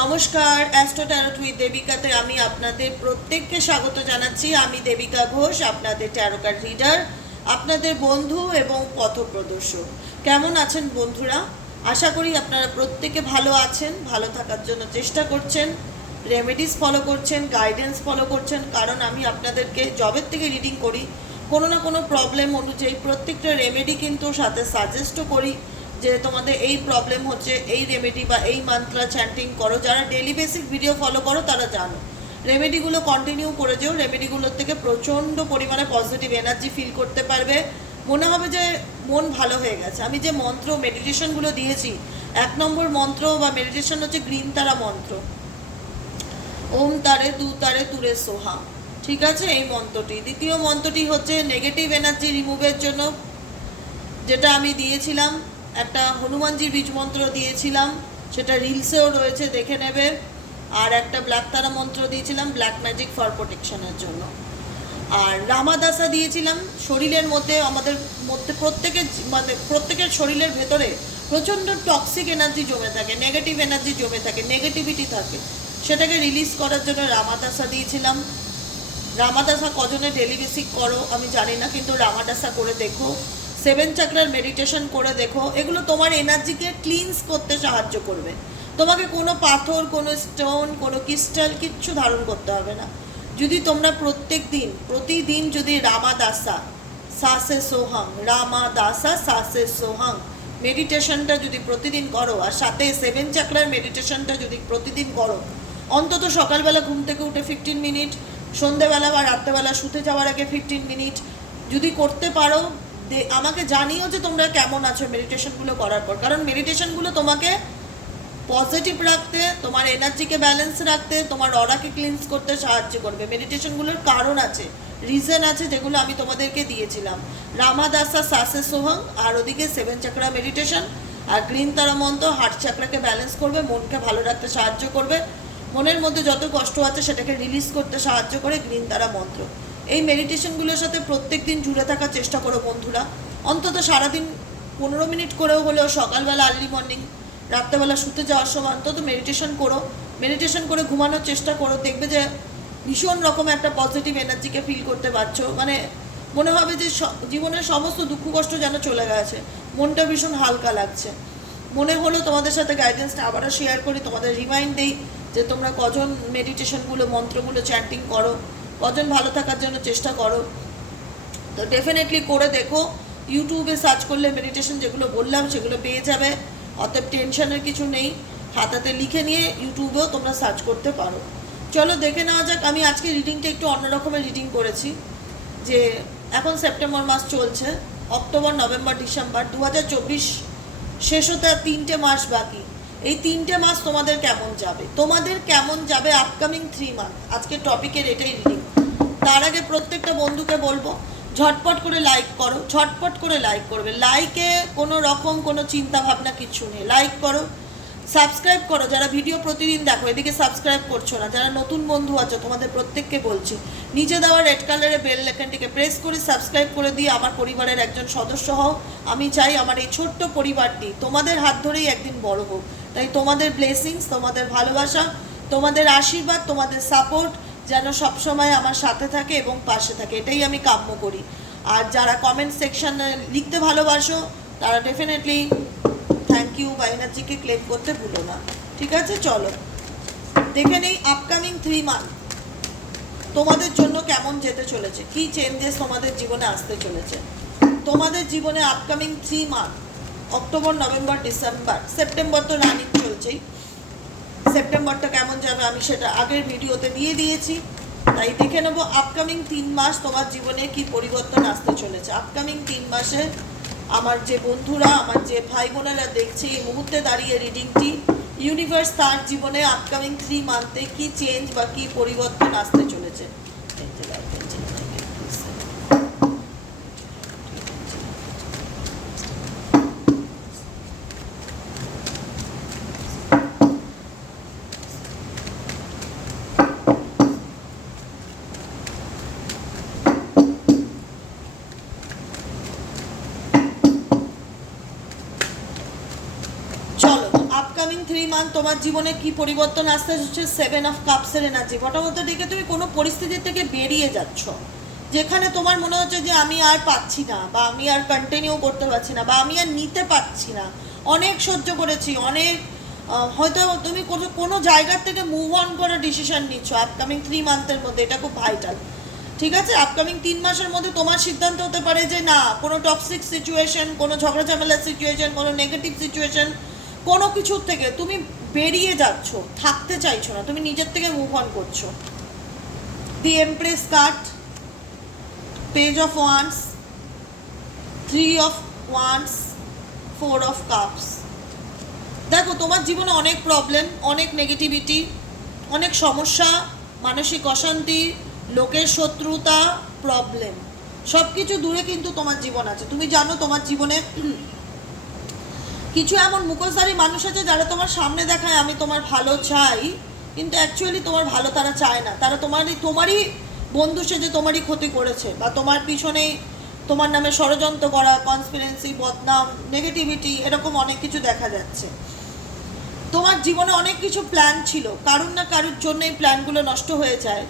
নমস্কার astro tarot with দেবিকাতে আমি আপনাদের প্রত্যেককে স্বাগত জানাচ্ছি। আমি দেবিকা ঘোষ, আপনাদের ট্যারোকার রিডার আপনাদের বন্ধু এবং পথপ্রদর্শক। কেমন আছেন বন্ধুরা? আশা করি আপনারা প্রত্যেকে ভালো আছেন, ভালো থাকার জন্য চেষ্টা করছেন রেমেডিস ফলো করছেন গাইডেন্স ফলো করছেন, কারণ আমি আপনাদেরকে জবের থেকে রিডিং করি। কোনো না কোনো প্রবলেম অনুযায়ী প্রত্যেকটা রেমেডি কিন্তু সাথে সাজেস্টও করি। যে তোমাদের এই প্রবলেম হচ্ছে, এই রেমেডি বা এই মান্ত্রা চ্যান্টিং করো। যারা ডেলি বেসিক ভিডিও ফলো করো, তারা জানো। রেমেডিগুলো কন্টিনিউ করে যেও। রেমেডিগুলোর থেকে প্রচণ্ড পরিমাণে পজিটিভ এনার্জি ফিল করতে পারবে। মনে হবে যে মন ভালো হয়ে গেছে। আমি যে মন্ত্র মেডিটেশনগুলো দিয়েছি, এক নম্বর মন্ত্র বা মেডিটেশন হচ্ছে গ্রিন তারা মন্ত্র। ওম তারে দু তারে তুরে সোহা। ঠিক আছে? এই মন্ত্রটি। দ্বিতীয় মন্ত্রটি হচ্ছে নেগেটিভ এনার্জি রিমুভের জন্য, যেটা আমি দিয়েছিলাম। একটা হনুমানজির বীজ মন্ত্র দিয়েছিলাম, সেটা রিলসেও রয়েছে, দেখে নেবে। আর একটা ব্ল্যাক তারা মন্ত্র দিয়েছিলাম ব্ল্যাক ম্যাজিক ফর প্রোটেকশনের জন্য। আর রামাদাসা দিয়েছিলাম, শরীরের মধ্যে আমাদের মধ্যে প্রত্যেকের মানে প্রত্যেকের শরীরের ভেতরে প্রচণ্ড টক্সিক এনার্জি জমে থাকে নেগেটিভ এনার্জি জমে থাকে নেগেটিভিটি থাকে। সেটাকে রিলিজ করার জন্য রামাদাসা দিয়েছিলাম। রামাদাসা কজনে ডেলি বেসিক করো, আমি জানি না, কিন্তু রামাদাসা করে দেখো। সেভেন চাকরার মেডিটেশন করে দেখো, এগুলো তোমার এনার্জিকে ক্লিনস করতে সাহায্য করবে। তোমাকে কোনো পাথর, কোনো স্টোন কোনো ক্রিস্টাল কিচ্ছু ধারণ করতে হবে না। যদি তোমরা প্রত্যেক দিন, প্রতিদিন যদি রামা দাসা, সাসে সোহাং, রামা দাসা, সাসে সোহাং মেডিটেশনটা যদি প্রতিদিন করো, আর সাথে সেভেন চাকরার মেডিটেশনটা যদি প্রতিদিন করো, অন্তত সকালবেলা ঘুম থেকে উঠে ফিফটিন মিনিট সন্ধেবেলা বা রাত্রেবেলা শুতে যাওয়ার আগে ফিফটিন মিনিট যদি করতে পারো আমাকে জানিও যে তোমরা কেমন আছো মেডিটেশনগুলো করার পর। কারণ মেডিটেশনগুলো তোমাকে পজিটিভ রাখতে, তোমার এনার্জিকে ব্যালেন্স রাখতে, তোমার অরাকে ক্লিনস করতে সাহায্য করবে। মেডিটেশনগুলোর কারণ আছে রিজন আছে যেগুলো আমি তোমাদেরকে দিয়েছিলাম। রামাদাসা সাসে সোহং, আর ওদিকে সেভেন চাকরা মেডিটেশন আর গ্রিন তারা মন্ত্র হার্ট চাকরাকে ব্যালেন্স করবে, মনকে ভালো রাখতে সাহায্য করবে। মনের মধ্যে যত কষ্ট আছে সেটাকে রিলিজ করতে সাহায্য করে গ্রিন তারা মন্ত্র এই মেডিটেশনগুলোর সাথে প্রত্যেক দিন জুড়ে থাকার চেষ্টা করো বন্ধুরা। অন্তত সারাদিন পনেরো মিনিট করেও হলেও সকালবেলা আর্লি মর্নিং রাত্রেবেলা শুতে যাওয়ার সময় অন্তত মেডিটেশন করো। মেডিটেশন করে ঘুমানোর চেষ্টা করো। দেখবে যে ভীষণ রকম একটা পজিটিভ এনার্জিকে ফিল করতে পারছ। মানে মনে হবে যে জীবনের সমস্ত দুঃখ কষ্ট যেন চলে গেছে। মনটা ভীষণ হালকা লাগছে। মনে হলো তোমাদের সাথে গাইডেন্সটা আবারও শেয়ার করি। তোমাদের রিমাইন্ড দিই যে তোমরা কজন মেডিটেশনগুলো মন্ত্রগুলো চ্যান্টিং করো। কজন ভালো থাকার জন্য চেষ্টা করো। তো ডেফিনেটলি করে দেখো। ইউটিউবে সার্চ করলে মেডিটেশন যেগুলো বললাম সেগুলো পেয়ে যাবে। অতএব টেনশনের কিছু নেই। খাতাতে লিখে নিয়ে ইউটিউবেও তোমরা সার্চ করতে পারো। চলো দেখে নেওয়া যাক। আমি আজকে রিডিংটা একটু অন্য রকমের রিডিং করেছি। যে এখন সেপ্টেম্বর মাস চলছে। অক্টোবর নভেম্বর ডিসেম্বর দু হাজার চব্বিশ শেষ হতে আর তিনটে মাস বাকি। এই তিনটে মাস তোমাদের কেমন যাবে? তোমাদের কেমন যাবে আপকামিং থ্রি মান্থ আজকে টপিকের এটাই রিডিং তার আগে প্রত্যেকটা বন্ধুকে বলব, ঝটপট করে লাইক করো, ঝটপট করে লাইক করবে। লাইকে কোনো রকম কোনো চিন্তা ভাবনা কিছু নেই। লাইক করো সাবস্ক্রাইব করো। যারা ভিডিও প্রতিদিন দেখো, এদিকে সাবস্ক্রাইব করছ না, যারা নতুন বন্ধু আছো, তোমাদের প্রত্যেককে বলছি, নিচে দেওয়া রেড কালারের বেল লেখানটিকে প্রেস করে সাবস্ক্রাইব করে দিয়ে আমার পরিবারের একজন সদস্য হও। আমি চাই আমার এই ছোট্ট পরিবারটি তোমাদের হাত ধরেই একদিন বড় হোক। তাই তোমাদের ব্লেসিংস তোমাদের ভালোবাসা, তোমাদের আশীর্বাদ, তোমাদের সাপোর্ট যেন সবসময় আমার সাথে থাকে এবং পাশে থাকে, এটাই আমি কাম্য করি। আর যারা কমেন্ট সেকশনে লিখতে ভালোবাসো, তারা ডেফিনেটলি থ্যাংক ইউ বা এনার্জিকে ক্লেম করতে ভুলো না। ঠিক আছে? চলো। দেখে নেই আপকামিং থ্রি মান্থ তোমাদের জন্য কেমন যেতে চলেছে? কি চেঞ্জেস তোমাদের জীবনে আসতে চলেছে? তোমাদের জীবনে upcoming three month October, November, December, September তো রানিং চলছেই। সেপ্টেম্বরটা কেমন যাবে আমি সেটা আগের ভিডিওতে দিয়ে দিয়েছি। তাই দেখে নেব আপকামিং তিন মাস তোমার জীবনে কি পরিবর্তন আসতে চলেছে। আপকামিং তিন মাসে আমার যে বন্ধুরা, আমার যে ভাই বোনেরা দেখছে, এই মুহূর্তে দাঁড়িয়ে রিডিংটি ইউনিভার্স তার জীবনে আপকামিং থ্রি মান্থে কি চেঞ্জ বা কি পরিবর্তন আসতে চলেছে চলো আপকামিং থ্রি মান্থ তোমার জীবনে কি পরিবর্তন আসতে হচ্ছে সেভেন অফ কাপসের এনার্জি প্রথমত দিকে তুমি কোনো পরিস্থিতি থেকে বেরিয়ে যাচ্ছ। যেখানে তোমার মনে হচ্ছে যে আমি আর পাচ্ছি না, বা আমি আর কন্টিনিউ করতে পারছি না, বা আমি আর নিতে পারছি না। অনেক সহ্য করেছি, অনেক হয়তো তুমি কোনো কোনো জায়গার থেকে মুভ অন করার ডিসিশন নিচ্ছ আপকামিং থ্রি মান্থের মধ্যে। এটা খুব ভাইটাল ঠিক আছে? আপকামিং তিন মাসের মধ্যে তোমার সিদ্ধান্ত হতে পারে যে না, কোনো টক্সিক সিচুয়েশন কোনো ঝগড়া ঝামেলার সিচুয়েশন কোনো নেগেটিভ সিচুয়েশন কোনো কিছুর থেকে তুমি বেরিয়ে যাচ্ছ, থাকতে চাইছো না, তুমি নিজের থেকে মুভ অন করছ। The Empress card page of wands three of wands four of cups দেখো, তোমার জীবনে অনেক প্রবলেম অনেক নেগেটিভিটি অনেক সমস্যা, মানসিক অশান্তি, লোকের শত্রুতা প্রবলেম সব কিছু দূরে কিন্তু তোমার জীবন আছে। তুমি জানো তোমার জীবনে কিছু এমন মুখোশধারী মানুষ আছে যারা তোমার সামনে দেখায়, আমি তোমার ভালো চাই। কিন্তু অ্যাকচুয়ালি তোমার ভালো তারা চায় না। তারা তোমারই তোমারই বন্ধু সেজে তোমারই ক্ষতি করেছে বা তোমার পিছনেই তোমার নামে ষড়যন্ত্র করা কনসপিরেন্সি বদনাম নেগেটিভিটি এরকম অনেক কিছু দেখা যাচ্ছে। তোমার জীবনে অনেক কিছু প্ল্যান ছিল। কারুর না কারুর জন্য এই প্ল্যানগুলো নষ্ট হয়ে যায়।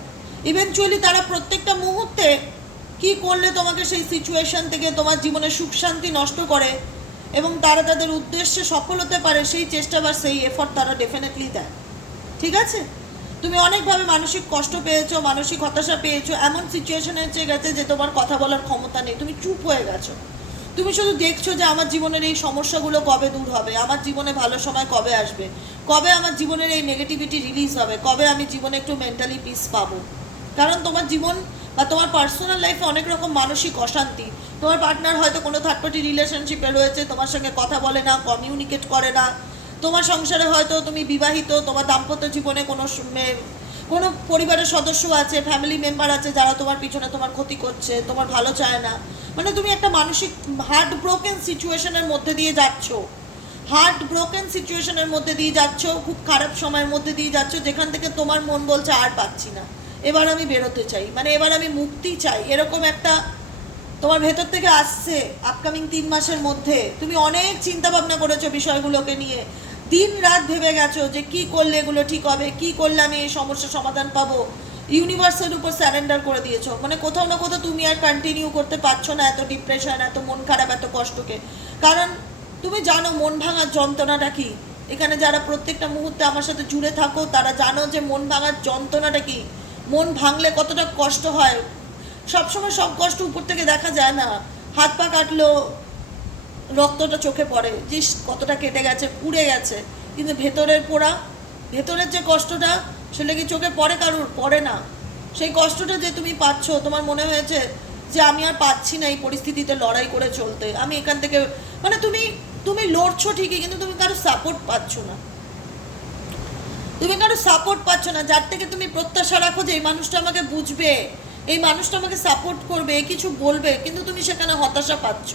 ইভেনচুয়ালি তারা প্রত্যেকটা মুহূর্তে কি করলে তোমাকে সেই সিচুয়েশন থেকে তোমার জীবনে সুখ শান্তি নষ্ট করে এবং তারা তাদের উদ্দেশ্যে সফল হতে পারে, সেই চেষ্টা বা সেই এফর্ট তারা ডেফিনেটলি দেয়। ঠিক আছে? তুমি অনেকভাবে মানসিক কষ্ট পেয়েছ, মানসিক হতাশা পেয়েছ, এমন সিচুয়েশনে চেয়ে গেছে যে তোমার কথা বলার ক্ষমতা নেই, তুমি চুপ হয়ে গেছো। তুমি শুধু দেখছ যে আমার জীবনের এই সমস্যাগুলো কবে দূর হবে, আমার জীবনে ভালো সময় কবে আসবে, কবে আমার জীবনের এই নেগেটিভিটি রিলিজ হবে, কবে আমি জীবনে একটু মেন্টালি পিস পাবো। কারণ তোমার জীবন বা তোমার পার্সোনাল লাইফে অনেক রকম মানসিক অশান্তি। তোমার পার্টনার হয়তো কোনো থার্ড পার্টি রিলেশনশিপে রয়েছে, তোমার সঙ্গে কথা বলে না কমিউনিকেট করে না। তোমার সংসারে হয়তো তুমি বিবাহিত, তোমার দাম্পত্য জীবনে কোনো কোনো পরিবারের সদস্য আছে ফ্যামিলি মেম্বার আছে যারা তোমার পিছনে তোমার ক্ষতি করছে, তোমার ভালো চায় না। মানে তুমি একটা মানসিক হার্ট ব্রোকেন সিচুয়েশনের মধ্যে দিয়ে যাচ্ছ। হার্ট ব্রোকেন সিচুয়েশনের মধ্যে দিয়ে যাচ্ছ, খুব খারাপ সময়ের মধ্যে দিয়ে যাচ্ছ, যেখান থেকে তোমার মন বলছে আর পাচ্ছি না। এবার আমি বেরোতে চাই মানে এবার আমি মুক্তি চাই, এরকম একটা তোমার ভেতর থেকে আসছে আপকামিং তিন মাসের মধ্যে। তুমি অনেক চিন্তা ভাবনা করেছ বিষয়গুলোকে নিয়ে। দিন রাত ভেবে গেছো যে কি করলে এগুলো ঠিক হবে, কি করলে আমি এই সমস্যার সমাধান পাবো। ইউনিভার্সের উপর স্যারেন্ডার করে দিয়েছ। মানে কোথাও না কোথাও তুমি আর কন্টিনিউ করতে পারছ না এত ডিপ্রেশন এত মন খারাপ, এত কষ্টকে। কারণ তুমি জানো মন ভাঙার যন্ত্রণাটা কি? এখানে যারা প্রত্যেকটা মুহূর্তে আমার সাথে জুড়ে থাকো, তারা জানো যে মন ভাঙার যন্ত্রণাটা কি? মন ভাঙলে কতটা কষ্ট হয়? সবসময় সব কষ্ট উপর থেকে দেখা যায় না। হাত পা কাটলো রক্তটা চোখে পড়ে। জিস, কতটা কেটে গেছে, পুড়ে গেছে। কিন্তু ভেতরের পোড়া, ভেতরের যে কষ্টটা, সেটা কি চোখে পড়ে কারুর? পড়ে না। সেই কষ্টটা যে তুমি পাচ্ছ, তোমার মনে হয়েছে যে আমি আর পাচ্ছি না এই পরিস্থিতিতে লড়াই করে চলতে। আমি এখান থেকে মানে তুমি তুমি লড়ছো ঠিকই, কিন্তু তুমি কারও সাপোর্ট পাচ্ছ না। তুমি কারও সাপোর্ট পাচ্ছ না, যার থেকে তুমি প্রত্যাশা রাখো যে এই মানুষটা আমাকে বুঝবে, এই মানুষটা আমাকে সাপোর্ট করবে কিছু বলবে, কিন্তু তুমি সেখানে হতাশা পাচ্ছ।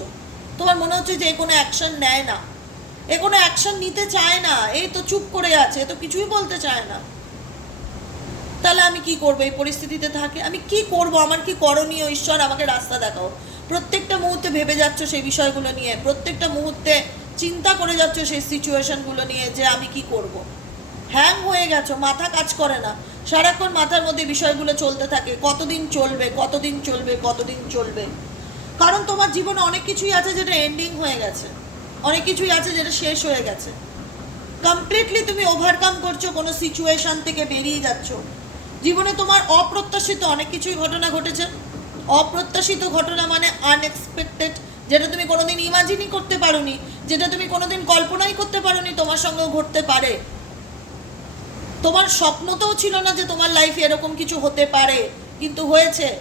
তোমার মনে হচ্ছে যে কোনো অ্যাকশন নেয় না। এ কোনো অ্যাকশন নিতে চায় না। এই তো চুপ করে আছে, এ তো কিছুই বলতে চায় না। তাহলে আমি কি করব? এই পরিস্থিতিতে থাকে। আমি কি করব? আমার কি করণীয়? ঈশ্বর, আমাকে রাস্তা দেখাও। প্রত্যেকটা মুহূর্তে ভেবে যাচ্ছ সেই বিষয়গুলো নিয়ে। প্রত্যেকটা মুহূর্তে চিন্তা করে যাচ্ছ সেই সিচুয়েশনগুলো নিয়ে যে আমি কি করব। হ্যাং হয়ে গেছো, মাথা কাজ করে না। সারাক্ষণ মাথার মধ্যে বিষয়গুলো চলতে থাকে, কতদিন চলবে কতদিন চলবে কতদিন চলবে। কারণ তোমার জীবনে অনেক কিছুই আছে যেটা এন্ডিং হয়ে গেছে, অনেক কিছুই আছে যেটা শেষ হয়ে গেছে। কমপ্লিটলি তুমি ওভারকাম করছ, কোনো সিচুয়েশন থেকে বেরিয়ে যাচ্ছ। জীবনে তোমার অপ্রত্যাশিত অনেক কিছুই ঘটনা ঘটেছে। অপ্রত্যাশিত ঘটনা মানে আনএক্সপেক্টেড যেটা তুমি কোনোদিন ইমাজিনই করতে পারোনি, যেটা তুমি কোনোদিন কল্পনাই করতে পারোনি তোমার সঙ্গেও ঘটতে পারে। তোমার স্বপ্ন স্বপ্নতেও ছিল না যে তোমার লাইফে এরকম কিছু হতে পারে, কিন্তু হয়েছে।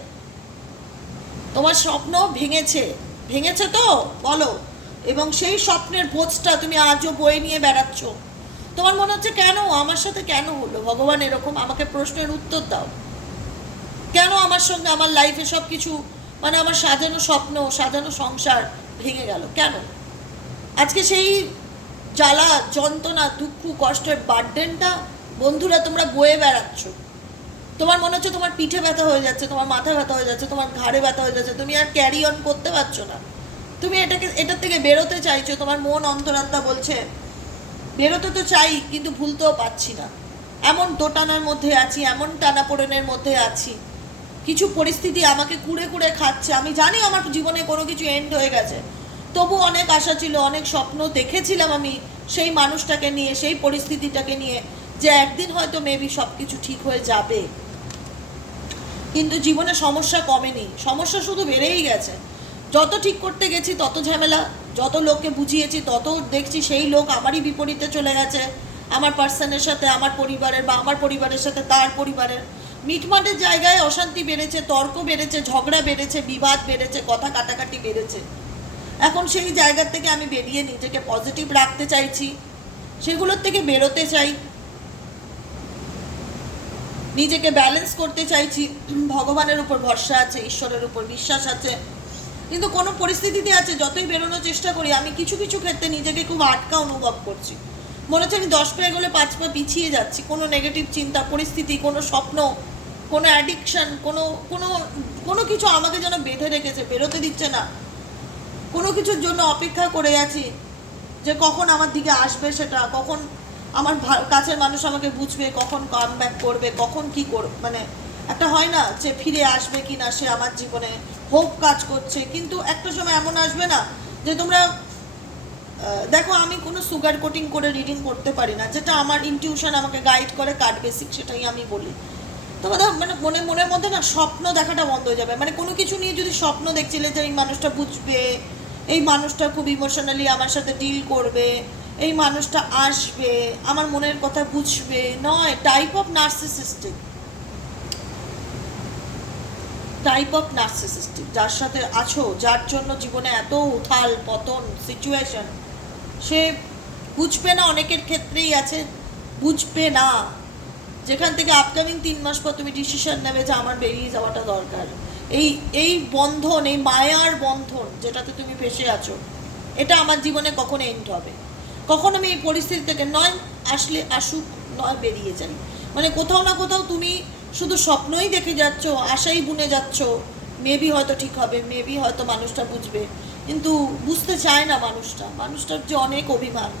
তোমার স্বপ্ন ভেঙেছে। ভেঙেছে তো? বলো। এবং সেই স্বপ্নের বোঝটা তুমি আজও বয়ে নিয়ে বেড়াচ্ছ। তোমার মনে হচ্ছে, কেন? আমার সাথে কেন হলো? ভগবান এরকম আমাকে প্রশ্নের উত্তর দাও। কেন আমার সঙ্গে আমার লাইফে সব কিছু মানে আমার সাজানো স্বপ্ন, সাজানো সংসার ভেঙে গেল? কেন? আজকে সেই জ্বালা, যন্ত্রণা, দুঃখ, কষ্টের বার্ডেনটা বন্ধুরা, তোমরা বয়ে বেড়াচ্ছ। তোমার মনে হচ্ছে তোমার পিঠে ব্যথা হয়ে যাচ্ছে, তোমার মাথা ব্যথা হয়ে যাচ্ছে, তোমার ঘাড়ে ব্যথা হয়ে যাচ্ছে, তুমি আর ক্যারি অন করতে পারছ না। তুমি এটাকে, এটার থেকে বেরোতে চাইছো, তোমার মন অন্তরাত্মা বলছে, বেরোতে তো চাই, কিন্তু ভুলতেও পারছি না। এমন দোটানার মধ্যে আছি, এমন টানাপোড়েনের মধ্যে আছি। কিছু পরিস্থিতি আমাকে কুড়ে কুড়ে খাচ্ছে। আমি জানি আমার জীবনে কোনো কিছু এন্ড হয়ে গেছে। তবু অনেক আশা ছিল, অনেক স্বপ্ন দেখেছিলাম আমি সেই মানুষটাকে নিয়ে, সেই পরিস্থিতিটাকে নিয়ে। যে একদিন হয়তো মেবি সব কিছু ঠিক হয়ে যাবে। কিন্তু জীবনে সমস্যা কমেনি। সমস্যা শুধু বেড়েই গেছে। যত ঠিক করতে গেছি, তত ঝামেলা, যত লোককে বুঝিয়েছি, তত দেখছি সেই লোক আমারই বিপরীতে চলে গেছে। আমার পার্সনের সাথে, আমার পরিবারের বা আমার পরিবারের সাথে, তার পরিবারের। মিটমাটের জায়গায় অশান্তি বেড়েছে, তর্ক বেড়েছে, ঝগড়া বেড়েছে, বিবাদ বেড়েছে, কথা কাটাকাটি বেড়েছে। এখন সেই জায়গার থেকে আমি বেরিয়ে নিজেকে পজিটিভ রাখতে চাইছি। সেগুলোর থেকে বেরোতে চাই। নিজেকে ব্যালেন্স করতে চাইছি, ভগবানের উপর ভরসা আছে, ঈশ্বরের উপর বিশ্বাস আছে। কিন্তু কোনো পরিস্থিতিতে আছে, যতই বেরোনোর চেষ্টা করি, আমি কিছু কিছু ক্ষেত্রে নিজেকে খুব আটকা অনুভব করছি। মনে হচ্ছে আমি দশ পা এগোলে পাঁচ পা পিছিয়ে যাচ্ছি, কোনো নেগেটিভ চিন্তা, পরিস্থিতি, কোনো স্বপ্ন, কোনো অ্যাডিকশন কোনো কোনো কোনো কিছু আমাকে যেন বেঁধে রেখেছে, বেরোতে দিচ্ছে না। কোনো কিছুর জন্য অপেক্ষা করে আছি যে কখন আমার দিকে আসবে সেটা, কখন আমার কাছের মানুষ আমাকে বুঝবে, কখন কাম ব্যাক করবে, কখন কি করবে মানে একটা হয় না যে ফিরে আসবে কি না সে আমার জীবনে হোপ কাজ করছে। কিন্তু একটা সময় এমন আসবে না যে তোমরা দেখো আমি কোনো সুগার কোটিং করে রিডিং করতে পারি না। যেটা আমার ইনটিউশন আমাকে গাইড করে কার্ড বেসিক সেটাই আমি বলি। তোমাদের মানে মনে, মনের মধ্যে না স্বপ্ন দেখাটা বন্ধ হয়ে যাবে। মানে কোনো কিছু নিয়ে যদি স্বপ্ন দেখছিলে যে এই মানুষটা বুঝবে, এই মানুষটা খুব ইমোশনালি আমার সাথে ডিল করবে এই মানুষটা আসবে, আমার মনের কথা বুঝবে, নয় type of narcissistic type of narcissistic যার সাথে আছো, যার জন্য জীবনে এত উথাল পতন সিচুয়েশন সে বুঝবে না অনেকের ক্ষেত্রেই আছে, বুঝবে না। যেখান থেকে আপকামিং তিন মাস পর তুমি ডিসিশন নেবে যে আমার বেরিয়ে যাওয়াটা দরকার। এই এই বন্ধন, এই মায়ার বন্ধন যেটাতে তুমি ফেসে আছো, এটা আমার জীবনে কখন এন্ড হবে। কখন আমি এই পরিস্থিতি থেকে নয় আসলে আসুক, নয় বেরিয়ে যাই। মানে কোথাও না কোথাও তুমি শুধু স্বপ্নই দেখে যাচ্ছ, আশাই বুনে যাচ্ছ মেবি হয়তো ঠিক হবে মেবি হয়তো মানুষটা বুঝবে। কিন্তু বুঝতে চায় না মানুষটা। মানুষটার যে অনেক অভিমান,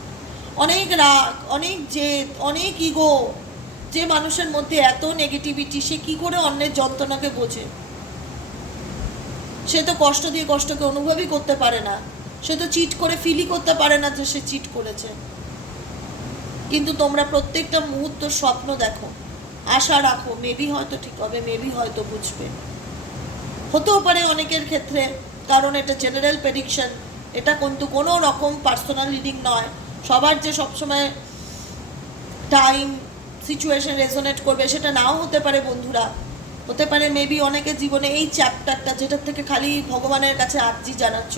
অনেক রাগ, অনেক জেদ, অনেক ইগো যে মানুষের মধ্যে এত নেগেটিভিটি সে কি করে অন্যের যন্ত্রণাকে বোঝে? সে তো কষ্ট দিয়ে কষ্টকে অনুভবই করতে পারে না। সে তো চিট করে ফিলই করতে পারে না যে সে চিট করেছে। কিন্তু তোমরা প্রত্যেকটা মুহূর্ত স্বপ্ন দেখো, আশা রাখো মেবি হয়তো ঠিক হবে মেবি হয়তো বুঝবে। হতেও পারে অনেকের ক্ষেত্রে, কারণ এটা জেনারেল প্রেডিকশন এটা কিন্তু কোনো রকম পার্সোনাল রিডিং নয়। সবার যে সবসময় টাইম সিচুয়েশন রেজোনেট করবে, সেটা নাও হতে পারে বন্ধুরা। হতে পারে মেবি অনেকের জীবনে এই চ্যাপ্টারটা যেটার থেকে খালি ভগবানের কাছে আর্জি জানাচ্ছ।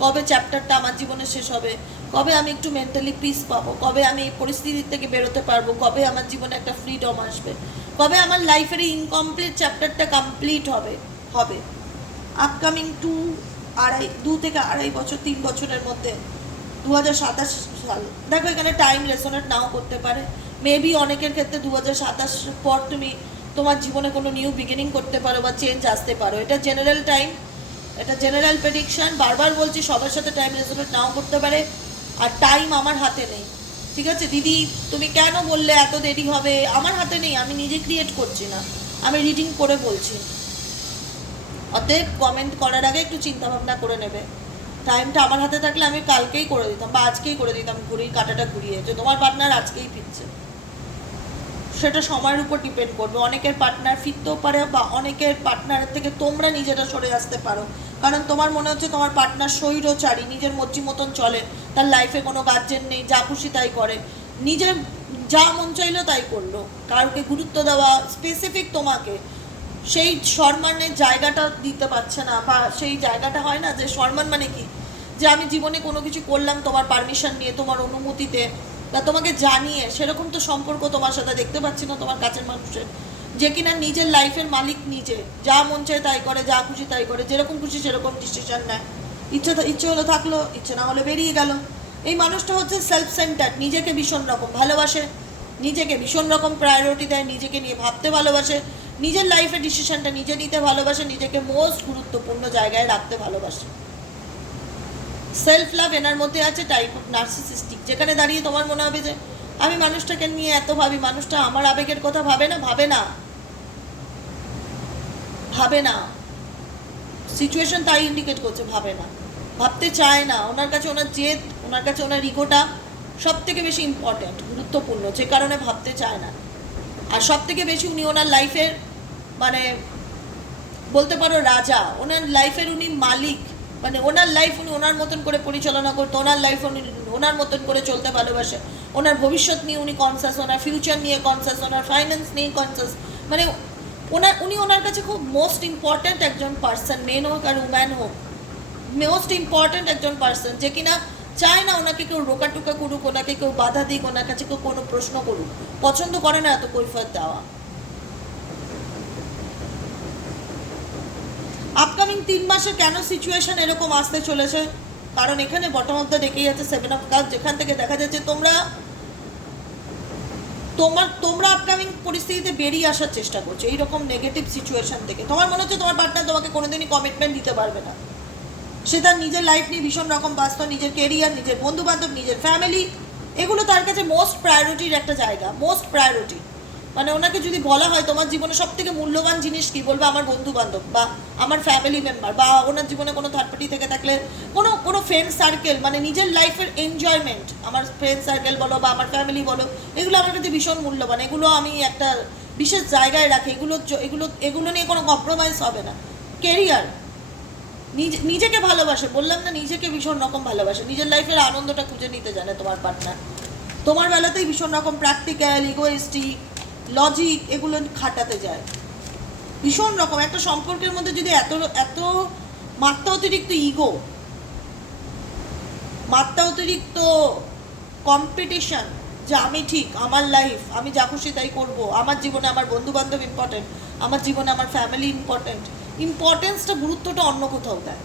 কবে চ্যাপ্টারটা আমার জীবনে শেষ হবে? কবে আমি একটু মেন্টালি পিস পাবো? কবে আমি এই পরিস্থিতির থেকে বেরোতে পারব? কবে আমার জীবনে একটা ফ্রিডম আসবে? কবে আমার লাইফের এই ইনকমপ্লিট চ্যাপ্টারটা কমপ্লিট হবে? হবে। আপকামিং টু আড়াই, দু থেকে আড়াই বছর, তিন বছরের মধ্যে দু হাজার সাতাশ সাল। দেখো এখানে টাইম রেসোনেট নাও করতে পারে। মেবি অনেকের ক্ষেত্রে দু হাজার সাতাশ পর তুমি তোমার জীবনে কোনো নিউ বিগিনিং করতে পারো বা চেঞ্জ আসতে পারো। এটা জেনারেল টাইম এটা জেনারেল প্রেডিকশন বারবার বলছি সবার সাথে টাইম রেসোনেট নাও করতে পারে, আর টাইম আমার হাতে নেই। ঠিক আছে? দিদি, তুমি কেন বললে এত দেরি হবে? আমার হাতে নেই, আমি নিজে ক্রিয়েট করছি না। আমি রিডিং করে বলছি। অতএব কমেন্ট করার আগে একটু চিন্তাভাবনা করে নেবে। টাইমটা আমার হাতে থাকলে আমি কালকেই করে দিতাম, বা আজকেই করে দিতাম ঘুরিয়ে কাটাটা ঘুরিয়ে, যে তোমার পার্টনার আজকেই ফিরছে। সেটা সময়ের উপর ডিপেন্ড করবে। অনেকের পার্টনার ফিরতেও পারে বা অনেকের পার্টনারের থেকে তোমরা নিজেরা সরে আসতে পারো। কারণ তোমার মনে হচ্ছে তোমার পার্টনার স্বৈরচারী, নিজের মর্জি মতন চলে, তার লাইফে কোনো গার্জেন নেই, যা খুশি তাই করে। নিজের যা মন চাইলো তাই করল। কাউকে গুরুত্ব দেওয়া স্পেসিফিক তোমাকে, সেই সম্মানের জায়গাটা দিতে পারছে না বা সেই জায়গাটা হয় না যে সম্মান মানে কি? যে আমি জীবনে কোনো কিছু করলাম, তোমার পারমিশন নিয়ে, তোমার অনুমতিতে বা তোমাকে জানিয়ে, সেরকম তো সম্পর্ক তোমার সাথে দেখতে পাচ্ছি না তোমার কাছের মানুষের। যে কিনা নিজের লাইফের মালিক নিজে। যা মন চায় তাই করে, যা খুশি তাই করে। যেরকম খুশি সেরকম ডিসিশন নেয়। ইচ্ছে ইচ্ছে হলো থাকল, ইচ্ছে না হলে বেরিয়ে গেল। এই মানুষটা হচ্ছে সেলফ সেন্টার নিজেকে ভীষণ রকম ভালোবাসে। নিজেকে ভীষণ রকম প্রায়োরিটি দেয়, নিজেকে নিয়ে ভাবতে ভালোবাসে। নিজের লাইফের ডিসিশনটা নিজে নিতে ভালোবাসে, নিজেকে মোস্ট গুরুত্বপূর্ণ জায়গায় রাখতে ভালোবাসে। সেলফ লাভ এনার মধ্যে আছে টাইপ অফ নার্সিসিস্টিক যেখানে দাঁড়িয়ে তোমার মনে হবে যে আমি মানুষটাকে নিয়ে এত ভাবি, মানুষটা আমার আবেগের কথা ভাবে না ভাবে না। ভাবে না। সিচুয়েশন তাই ইন্ডিকেট করছে, ভাবে না। ভাবতে চায় না। ওনার কাছে ওনার জেদ, ওনার কাছে ওনার ইগোটা সব থেকে বেশি ইম্পর্ট্যান্ট গুরুত্বপূর্ণ, যে কারণে ভাবতে চায় না। আর সব থেকে বেশি উনি ওনার লাইফের মানে বলতে পারো রাজা, ওনার লাইফের উনি মালিক। মানে ওনার লাইফ উনি ওনার মতন করে পরিচালনা করতো ওনার লাইফ উনি ওনার মতন করে চলতে ভালোবাসে। ওনার ভবিষ্যৎ নিয়ে উনি কনসাস ওনার ফিউচার নিয়ে কনসাস ওনার ফাইন্যান্স নিয়ে কনসাস মানে ওনার, উনি ওনার কাছে খুব মোস্ট ইম্পর্ট্যান্ট একজন পার্সন মেন হোক আর উম্যান হোক। মোস্ট ইম্পর্ট্যান্ট একজন পার্সন যে কিনা চায় না ওনাকে কেউ রোকাটুকা করুক, ওনাকে কেউ বাধা দিক, ওনার কাছে কেউ কোনো প্রশ্ন করুক। পছন্দ করে না এত কৈফত দেওয়া আপকামিং তিন মাসে কেন সিচুয়েশন এরকম আসতে চলেছে? কারণ এখানে বটম অফ দ্য ডেকেই আছে সেভেন অফ কাপ যেখান থেকে দেখা যাচ্ছে তোমরা, তোমার, তোমরা আপকামিং পরিস্থিতিতে বেরিয়ে আসার চেষ্টা করছ, এইরকম নেগেটিভ সিচুয়েশন থেকে। তোমার মনে হচ্ছে তোমার পার্টনার তোমাকে কোনোদিনই কমিটমেন্ট দিতে পারবে না। সে তার নিজের লাইফ নিয়ে ভীষণ রকম ব্যস্ত, নিজের কেরিয়ার নিজের বন্ধু বান্ধব নিজের ফ্যামিলি এগুলো তার কাছে মোস্ট প্রায়োরিটির একটা জায়গা মোস্ট প্রায়োরিটি মানে ওনাকে যদি বলা হয়, তোমার জীবনে সব থেকে মূল্যবান জিনিস কি? বলবে, আমার বন্ধু বান্ধব বা আমার ফ্যামিলি মেম্বার বা ওনার জীবনে কোনো থার্ড পার্টি থেকে থাকলে কোনো কোনো ফ্রেন্ড সার্কেল মানে নিজের লাইফের এনজয়মেন্ট আমার ফ্রেন্ড সার্কেল বলো বা আমার ফ্যামিলি বলো, এগুলো আমার কাছে ভীষণ মূল্যবান। এগুলো আমি একটা বিশেষ জায়গায় রাখি। এগুলো এগুলো এগুলো নিয়ে কোনো কম্প্রোমাইজ হবে না। কেরিয়ার নিজে, নিজেকে ভালোবাসে। বললাম না, নিজেকে ভীষণ রকম ভালোবাসে। নিজের লাইফের আনন্দটা খুঁজে নিতে জানে তোমার পার্টনার তোমার বেলাতেই ভীষণ রকম প্র্যাকটিক্যাল ইগোয়েস্টিক লজিক এগুলো খাটাতে যায়। ভীষণ রকম, একটা সম্পর্কের মধ্যে যদি এত এত মাত্রা অতিরিক্ত ইগো মাত্রা অতিরিক্ত কম্পিটিশন যে আমি ঠিক, আমার লাইফ আমি যা খুশি তাই করব, আমার জীবনে আমার বন্ধু বান্ধব ইম্পর্টেন্ট আমার জীবনে আমার ফ্যামিলি ইম্পর্টেন্ট ইম্পর্টেন্সটা গুরুত্বটা অন্য কোথাও দেয়।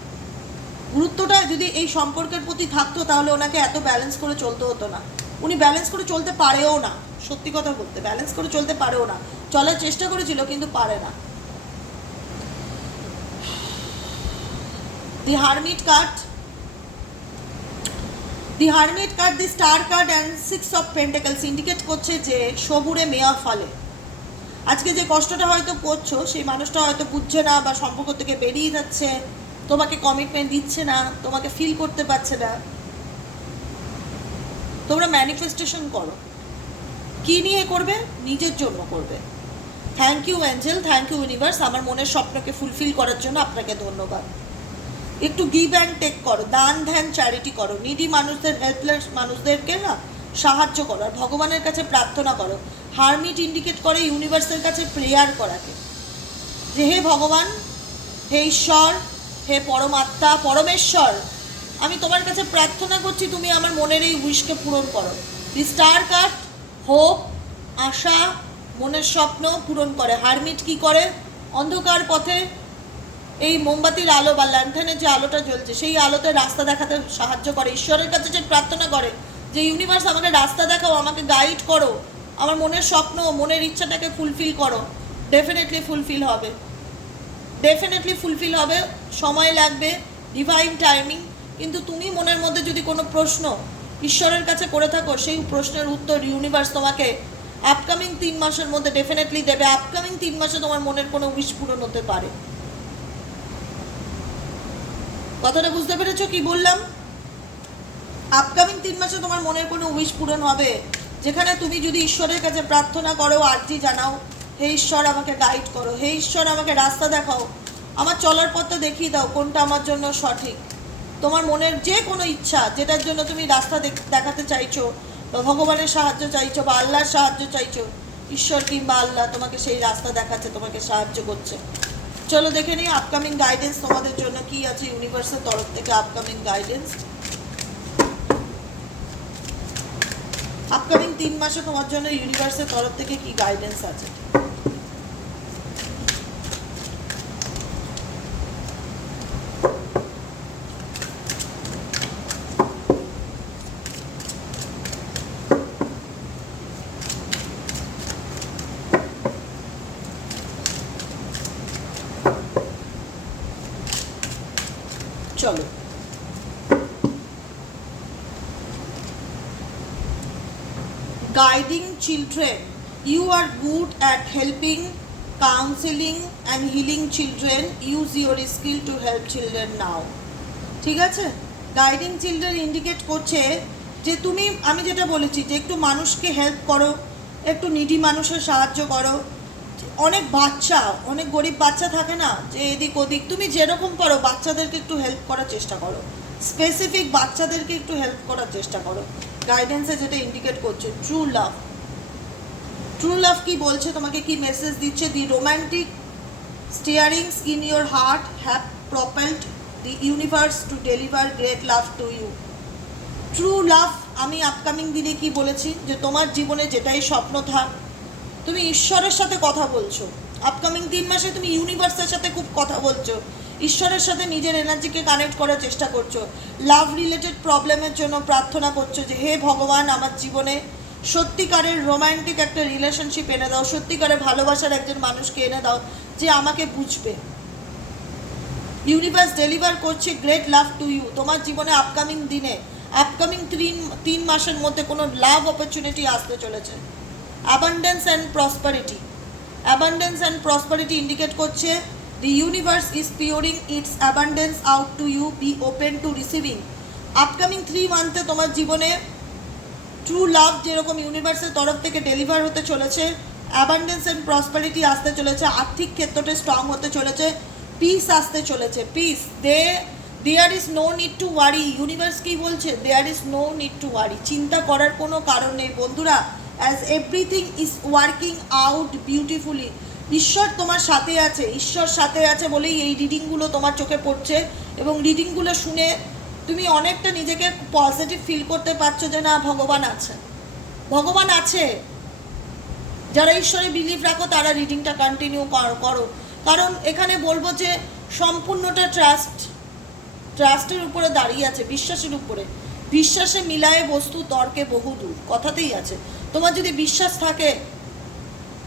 গুরুত্বটা যদি এই সম্পর্কের প্রতি থাকতো তাহলে ওনাকে এত ব্যালেন্স করে চলতে হতো না। উনি ব্যালেন্স করে চলতে পারেও না। সত্যি কথা বলতে ব্যালেন্স করে চলতে পারেও না। চলার চেষ্টা করেছিল, কিন্তু পারে না। The Hermit card the Hermit card the Star card and six of Pentacles indicate করছে যে, সবুরে মেয়া ফলে। আজকে যে কষ্টটা হয়তো করছ, সেই মানুষটা হয়তো বুঝছে না বা সম্পর্ক থেকে বেরিয়ে যাচ্ছে, তোমাকে কমিটমেন্ট দিচ্ছে না, তোমাকে ফিল করতে পারছে না। তোমরা ম্যানিফেস্টেশন করো। কি নিয়ে করবে? নিজের জন্য করবে। Thank you angel thank you universe আমার মনের স্বপ্নকে ফুলফিল করার জন্য আপনাকে ধন্যবাদ। একটু গিভ অ্যান্ড টেক করো। দান, ধ্যান চ্যারিটি করো। নিডি মানুষদের হেল্পলেস মানুষদেরকে না সাহায্য করো। আর ভগবানের কাছে প্রার্থনা করো। হারমিট ইন্ডিকেট করে ইউনিভার্সের কাছে প্রেয়ার করাকে। যে হে ভগবান, হে ঈশ্বর, হে পরমাত্মা, পরমেশ্বর, আমি তোমার কাছে প্রার্থনা করছি, তুমি আমার মনের এই উইশকে পূরণ করো। দি স্টার কার্ড হোপ, আশা, মনের স্বপ্ন পূরণ করে। হারমিট কি করে? অন্ধকার পথে এই মোমবাতির আলো বা ল্যান্টার্নের যে আলোটা জ্বলছে, সেই আলোতে রাস্তা দেখাতে সাহায্য করে। ঈশ্বরের কাছে যে প্রার্থনা করে, যে, ইউনিভার্স, আমাকে রাস্তা দেখাও, আমাকে গাইড করো। আমার মনের স্বপ্ন, মনের ইচ্ছাটাকে ফুলফিল করো। ডেফিনেটলি ফুলফিল হবে। ডেফিনেটলি ফুলফিল হবে। সময় লাগবে। ডিভাইন টাইমিং কিন্তু তুমি মনের মধ্যে যদি কোনো প্রশ্ন ঈশ্বরের কাছে করে থাকো, সেই প্রশ্নের উত্তর ইউনিভার্স তোমাকে আপকামিং তিন মাসের মধ্যে ডেফিনেটলি দেবে। আপকামিং তিন মাসে তোমার মনের কোনো উইশ পূরণ হতে পারে। কথাটা বুঝতে পেরেছ কি বললাম? আপকামিং তিন মাসে তোমার মনের কোনো উইশ পূরণ হবে, যেখানে তুমি যদি ঈশ্বরের কাছে প্রার্থনা করো, আর্জি জানাও, হে ঈশ্বর আমাকে গাইড করো, হে ঈশ্বর আমাকে রাস্তা দেখাও, আমার চলার পথটা দেখিয়ে দাও, কোনটা আমার জন্য সঠিক। তোমার মনের যে কোনো ইচ্ছা, যেটার জন্য তুমি রাস্তা দেখ- দেখাতে চাইছো, বা ভগবানের সাহায্য চাইছো, বা আল্লাহর সাহায্য চাইছো, ঈশ্বর কিংবা আল্লাহ তোমাকে সেই রাস্তা দেখাচ্ছে, তোমাকে সাহায্য করছে। চলো দেখে নিই আপকামিং গাইডেন্স তোমাদের জন্য কি আছে ইউনিভার্সের তরফ থেকে আপকামিং গাইডেন্স আপকামিং তিন মাসে তোমার জন্য ইউনিভার্সের তরফ থেকে কি গাইডেন্স আছে চলো guiding children. You are good at helping, counseling, and healing children. Use your skill to help children now. ঠিক আছে গাইডিং চিলড্রেন ইন্ডিকেট করছে যে তুমি আমি যেটা বলেছি যে একটু মানুষকে হেল্প করো একটু নিডি মানুষের সাহায্য করো অনেক বাচ্চা অনেক গরিব বাচ্চা থাকে না যে এদিক ওদিক তুমি যেরকম করো বাচ্চাদেরকে একটু হেল্প করার চেষ্টা করো স্পেসিফিক বাচ্চাদেরকে একটু হেল্প করার চেষ্টা করো। গাইডেন্সে যেটা ইন্ডিকেট করছে ট্রু লাভ ট্রু লাভ কি বলছে? তোমাকে কি মেসেজ দিচ্ছে? The romantic steerings in your heart have propelled the universe to deliver great love to you true love আমি আপকামিং দিনে কি বলেছি? যে তোমার জীবনে যেটাই স্বপ্ন থাক, তুমি ঈশ্বরের সাথে কথা বলছো। আপকামিং তিন মাসে তুমি ইউনিভার্সের সাথে খুব কথা বলছো। ঈশ্বরের সাথে নিজের এনার্জিকে কানেক্ট করার চেষ্টা করছ। লাভ রিলেটেড প্রবলেমের জন্য প্রার্থনা করছ যে, হে ভগবান, আমার জীবনে সত্যিকারের রোম্যান্টিক একটা রিলেশনশিপ এনে দাও, সত্যিকারের ভালোবাসার একজন মানুষকে এনে দাও যে আমাকে বুঝবে। ইউনিভার্স ডেলিভার করছে গ্রেট লাভ টু ইউ তোমার জীবনে আপকামিং দিনে আপকামিং তিন তিন মাসের মধ্যে কোনো লাভ অপরচুনিটি আসতে চলেছে। Abundance and prosperity abundance and prosperity indicate করছে the universe is pouring its abundance out to you be open to receiving upcoming three মান্থে তোমার জীবনে ট্রু লাভ যেরকম ইউনিভার্সের তরফ থেকে ডেলিভার হতে চলেছে অ্যাবান্ডেন্স অ্যান্ড প্রসপারিটি আসতে চলেছে, আর্থিক ক্ষেত্রটা স্ট্রং হতে চলেছে পিস আসতে চলেছে peace the there is no need to worry universe কি বলছে? There is no need to worry চিন্তা করার কোনো কারণ নেই। বন্ধুরা as everything is working out beautifully ঈশ্বর তোমার সাথে আছে, ঈশ্বর সাথে আছে বলেই এই রিডিংগুলো তোমার চোখে পড়ছে এবং রিডিংগুলো শুনে তুমি অনেকটা নিজেকে পজিটিভ ফিল করতে পারছ যে না, ভগবান আছে। ভগবান আছে। যারা ঈশ্বরে বিলিভ রাখো, তারা রিডিংটা কন্টিনিউ করো কারণ এখানে বলব যে সম্পূর্ণটা ট্রাস্ট ট্রাস্টের উপরে দাঁড়িয়ে আছে, বিশ্বাসের উপরে। বিশ্বাসে মিলায়ে বস্তু তর্কে বহুদূর, কথাতেই আছে। তোমার যদি বিশ্বাস থাকে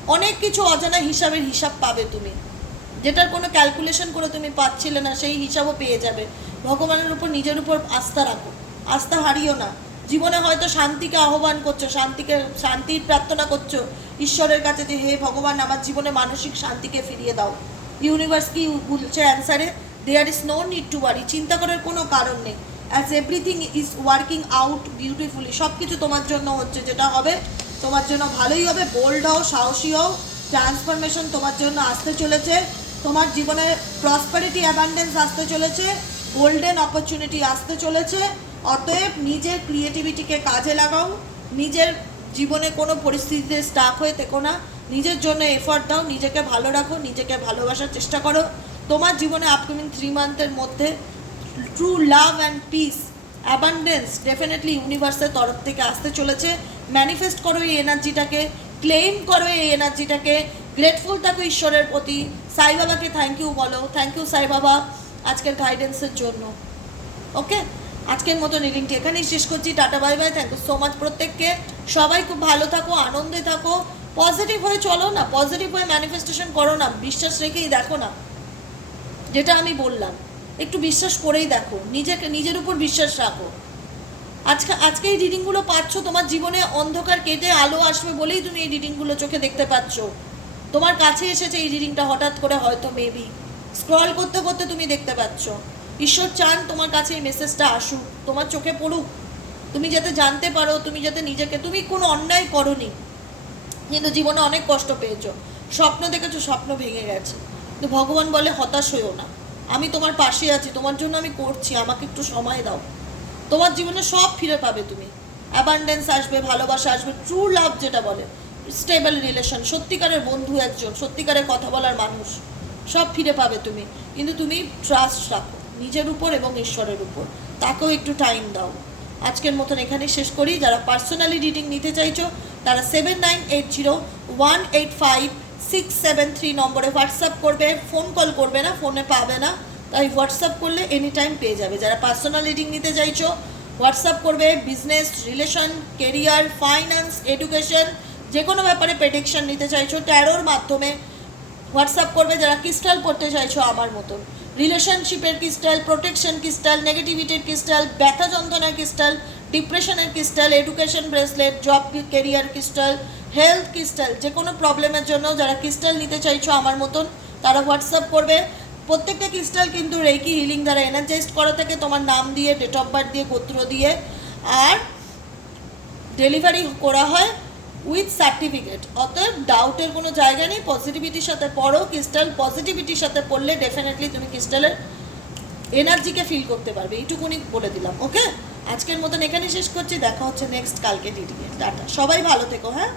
অনেক কিছু অজানা হিসাবের হিসাব পাবে তুমি। যেটার কোনো ক্যালকুলেশন করে তুমি পাচ্ছিলে না, সেই হিসাবও পেয়ে যাবে। ভগবানের উপর, নিজের উপর আস্থা রাখো। আস্থা হারিও না। জীবনে হয়তো শান্তিকে আহ্বান করছ, শান্তিকে, শান্তির প্রার্থনা করছ। ঈশ্বরের কাছে যে, হে ভগবান, আমার জীবনে মানসিক শান্তিকে ফিরিয়ে দাও। ইউনিভার্স কি বলছে অ্যান্সারে there is no need to worry চিন্তা করার কোনো কারণ নেই। As everything is working out beautifully সব কিছু তোমার জন্য হচ্ছে, যেটা হবে তোমার জন্য ভালোই হবে বোল্ড হও, সাহসী হও ট্রান্সফরমেশন তোমার জন্য আসতে চলেছে। তোমার জীবনে প্রসপারিটি অ্যাবান্ডেন্স আসতে চলেছে গোল্ডেন অপরচুনিটি আসতে চলেছে। অতএব নিজের ক্রিয়েটিভিটিকে কাজে লাগাও, নিজের জীবনে কোনো পরিস্থিতিতে স্টাক হয়ে থেকো না। নিজের জন্য এফর্ট দাও, নিজেকে ভালো রাখো, নিজেকে ভালোবাসার চেষ্টা করো। তোমার জীবনে আপকামিং থ্রি মান্থের মধ্যে true love and peace abundance definitely ইউনিভার্সের তরফ থেকে আসতে চলেছে। ম্যানিফেস্ট করো এই এনার্জিটাকে ক্লেম করো এই এনার্জিটাকে গ্রেটফুল থাকো ঈশ্বরের প্রতি। সাই বাবাকে থ্যাংক ইউ বলো। থ্যাংক ইউ সাই বাবা আজকের গাইডেন্সের জন্য। ওকে আজকের মতো রিডিংটি এখানেই শেষ করছি। Tata bye bye thank you so much প্রত্যেককে। সবাই খুব ভালো থাকো, আনন্দে থাকো। পজিটিভ হয়ে চলো না পজিটিভ হয়ে ম্যানিফেস্টেশন করো না, বিশ্বাস রেখেই দেখো না। যেটা আমি বললাম, একটু বিশ্বাস করেই দেখো। নিজেকে, নিজের উপর বিশ্বাস রাখো। আজকে আজকে এই রিডিংগুলো পাচ্ছ, তোমার জীবনে অন্ধকার কেটে আলো আসবে বলেই তুমি এই রিডিংগুলো চোখে দেখতে পাচ্ছ। তোমার কাছে এসেছে এই রিডিংটা হঠাৎ করে হয়তো মেবি স্ক্রল করতে করতে তুমি দেখতে পাচ্ছ। ঈশ্বর চান তোমার কাছে এই মেসেজটা আসুক, তোমার চোখে পড়ুক। তুমি যাতে জানতে পারো, তুমি যাতে নিজেকে তুমি কোনো অন্যায় করনি, কিন্তু জীবনে অনেক কষ্ট পেয়েছ। স্বপ্ন দেখেছ, স্বপ্ন ভেঙে গেছে। কিন্তু ভগবান বলে হতাশ হইও না। আমি তোমার পাশে আছি, তোমার জন্য আমি করছি, আমাকে একটু সময় দাও। তোমার জীবনে সব ফিরে পাবে তুমি। অ্যাবান্ডেন্স আসবে, ভালোবাসা আসবে ট্রু লাভ যেটা বলে স্টেবল রিলেশন সত্যিকারের বন্ধু একজন, সত্যিকারের কথা বলার মানুষ, সব ফিরে পাবে তুমি। কিন্তু তুমি ট্রাস্ট রাখো, নিজের উপর এবং ঈশ্বরের উপর। তাকেও একটু টাইম দাও। আজকের মতন এখানে শেষ করি। যারা পার্সোনালি রিডিং নিতে চাইছো, তারা seven nine eight zero one eight five six seven three নম্বরে হোয়াটসঅ্যাপ করবে ফোন কল করবে না ফোনে পাবে না। তাই হোয়াটসঅ্যাপ করলে এনি টাইম পেয়ে যাবে। যারা পার্সোনাল রিডিং নিতে চাইছো, হোয়াটসঅ্যাপ করবে business relation career finance education যে কোনো ব্যাপারে প্রেডিকশন নিতে চাইছো ট্যারোর মাধ্যমে হোয়াটসঅ্যাপ করবে যারা ক্রিস্টাল পড়তে চাইছো আমার মতন। রিলেশনশিপের ক্রিস্টাল প্রোটেকশন ক্রিস্টাল নেগেটিভিটির ক্রিস্টাল ব্যথা যন্ত্রণার ক্রিস্টাল ডিপ্রেশনের crystal education bracelet job career crystal health crystal যে কোনো প্রবলেমের জন্য যারা ক্রিস্টাল নিতে চাইছো আমার মতন, তারা হোয়াটসঅ্যাপ করবে। প্রত্যেকটা ক্রিস্টাল কিন্তু রেকি হিলিং দ্বারা এনার্জাইজড করা থাকে। তোমার নাম দিয়ে ডেট অফ বার্থ দিয়ে, গোত্র দিয়ে। আর ডেলিভারি করা হয় উইথ সার্টিফিকেট অতএব ডাউটের কোনো জায়গা নেই পজিটিভিটির সাথে পড়ো। ক্রিস্টাল পজিটিভিটির সাথে পড়লে ডেফিনেটলি তুমি ক্রিস্টালের এনার্জিকে ফিল করতে পারবে। এইটুকুনি বলে দিলাম ওকে আজকের মতন এখানে শেষ করছি। দেখা হচ্ছে নেক্সট কালকে ডিডিএ টাটা। সবাই ভালো থেকো হ্যাঁ?